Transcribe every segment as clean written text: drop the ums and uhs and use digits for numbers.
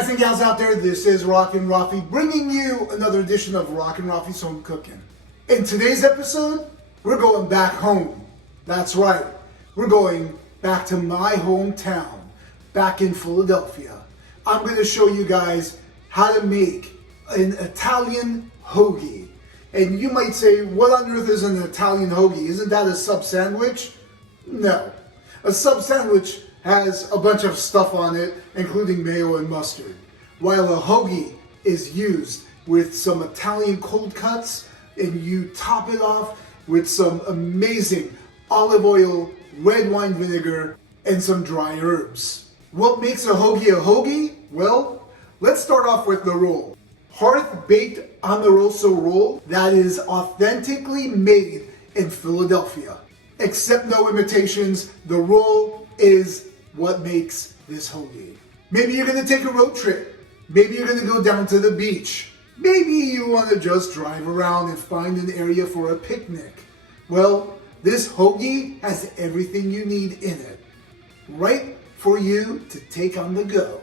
guys and gals out there, this is Rockin' Rafi bringing you another edition of Rockin' Rafi's Home Cooking. In today's episode, we're going back home. That's right, we're going back to my hometown, back in Philadelphia. I'm going to show you guys how to make an Italian hoagie. And you might say, what on earth is an Italian hoagie? Isn't that a sub sandwich? No. A sub sandwich has a bunch of stuff on it, including mayo and mustard. While a hoagie is used with some Italian cold cuts, and you top it off with some amazing olive oil, red wine vinegar, and some dry herbs. What makes a hoagie? Well, let's start off with the roll. Hearth-baked Amoroso roll that is authentically made in Philadelphia. Accept no imitations, the roll is what makes this hoagie. Maybe you're gonna take a road trip. Maybe you're gonna go down to the beach. Maybe you wanna just drive around and find an area for a picnic. Well, this hoagie has everything you need in it, right for you to take on the go.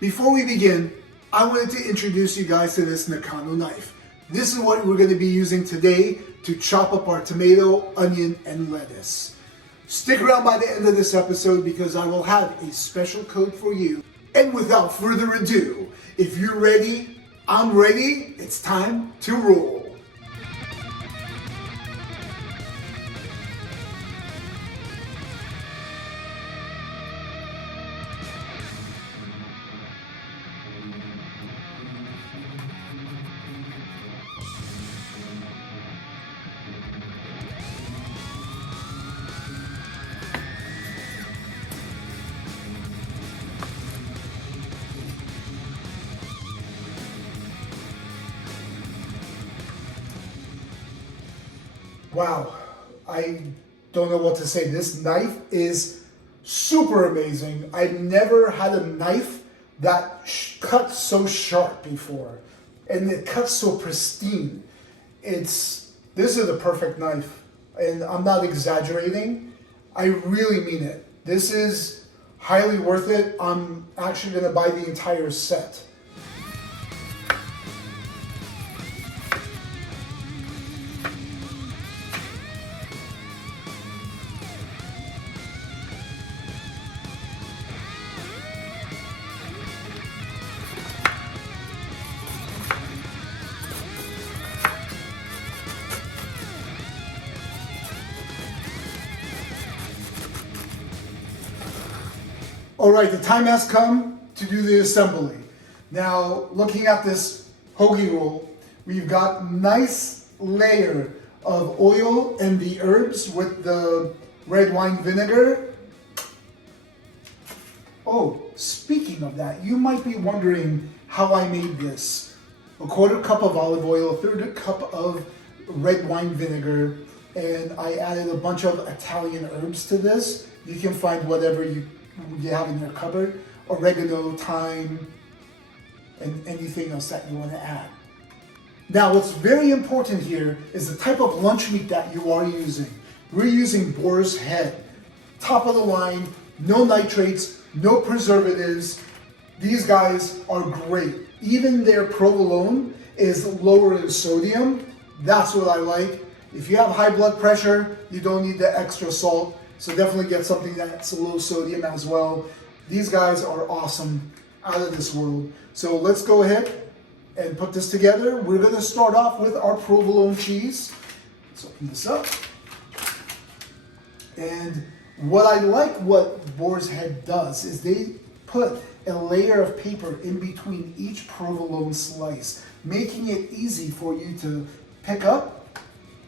Before we begin, I wanted to introduce you guys to this Nakano knife. This is what we're gonna be using today to chop up our tomato, onion, and lettuce. Stick around by the end of this episode because I will have a special code for you. And without further ado, if you're ready, I'm ready, it's time to roll. Wow, I don't know what to say. This knife is super amazing. I've never had a knife that cuts so sharp before, and it cuts so pristine. This is a perfect knife, and I'm not exaggerating. I really mean it. This is highly worth it. I'm actually gonna buy the entire set. All right, the time has come to do the assembly. Now, looking at this hoagie roll, we've got nice layer of oil and the herbs with the red wine vinegar. Oh, speaking of that, you might be wondering how I made this. A quarter cup of olive oil, a third cup of red wine vinegar, and I added a bunch of Italian herbs to this. You can find whatever you have in your cupboard, oregano, thyme, and anything else that you want to add. Now, what's very important here is the type of lunch meat that you are using. We're using boar's head, top of the line, no nitrates, no preservatives. These guys are great. Even their provolone is lower in sodium. That's what I like. If you have high blood pressure, you don't need the extra salt. So definitely get something that's low sodium as well. These guys are awesome, out of this world. So let's go ahead and put this together. We're gonna start off with our provolone cheese. Let's open this up. And what I like what Boar's Head does is they put a layer of paper in between each provolone slice, making it easy for you to pick up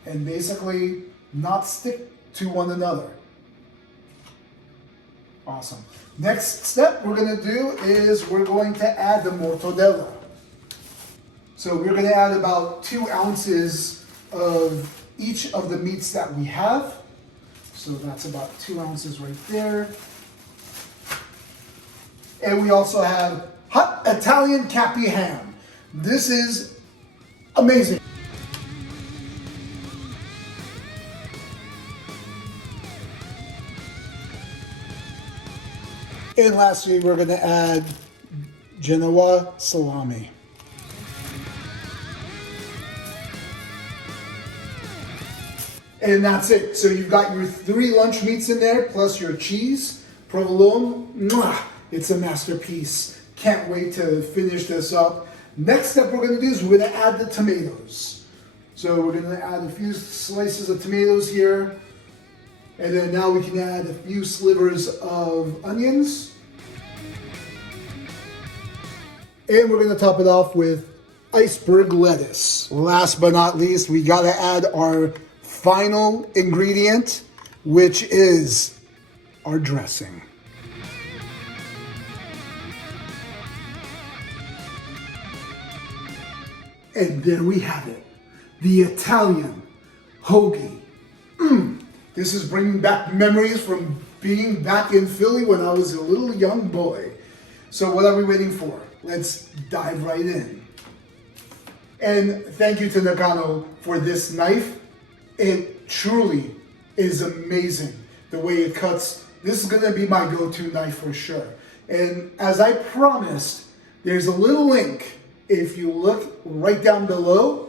and basically not stick to one another. Awesome. Next step we're going to do is we're going to add the mortadella. So we're going to add about 2 ounces of each of the meats that we have. So that's about 2 ounces right there. And we also have hot Italian cappy ham. This is amazing. And lastly, we're going to add Genoa salami. And that's it. So you've got your 3 lunch meats in there, plus your cheese, provolone. Mwah! It's a masterpiece. Can't wait to finish this up. Next step we're gonna do is we're gonna add the tomatoes. So we're gonna add a few slices of tomatoes here. And then now we can add a few slivers of onions. And we're gonna top it off with iceberg lettuce. Last but not least, we gotta add our final ingredient, which is our dressing. And there we have it, the Italian hoagie. This is bringing back memories from being back in Philly when I was a little young boy. So what are we waiting for? Let's dive right in. And thank you to Nakano for this knife. It truly is amazing the way it cuts. This is gonna be my go-to knife for sure. And as I promised, there's a little link. If you look right down below,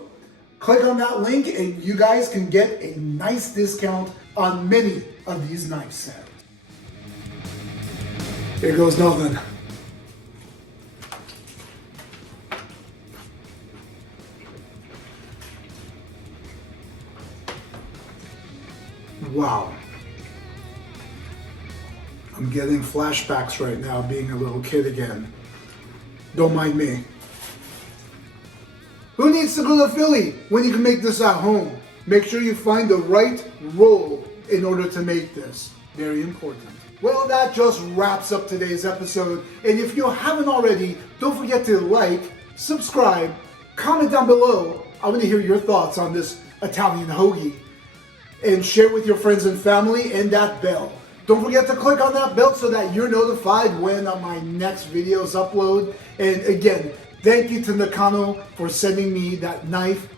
click on that link and you guys can get a nice discount on many of these knife sets. Here goes nothing. Wow. I'm getting flashbacks right now being a little kid again. Don't mind me. Who needs to go to Philly when you can make this at home? Make sure you find the right roll in order to make this. Very important. Well, that just wraps up today's episode. And if you haven't already, don't forget to like, subscribe, comment down below. I want to hear your thoughts on this Italian hoagie. And share with your friends and family, and that bell. Don't forget to click on that bell so that you're notified when my next videos upload. And again, thank you to Nakano for sending me that knife.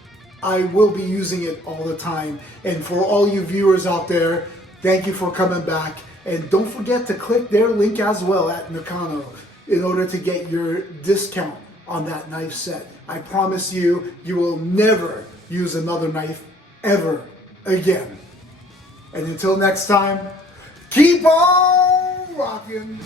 I will be using it all the time. And for all you viewers out there, thank you for coming back. And don't forget to click their link as well at Nakano in order to get your discount on that knife set. I promise you, you will never use another knife ever again. And until next time, keep on rocking.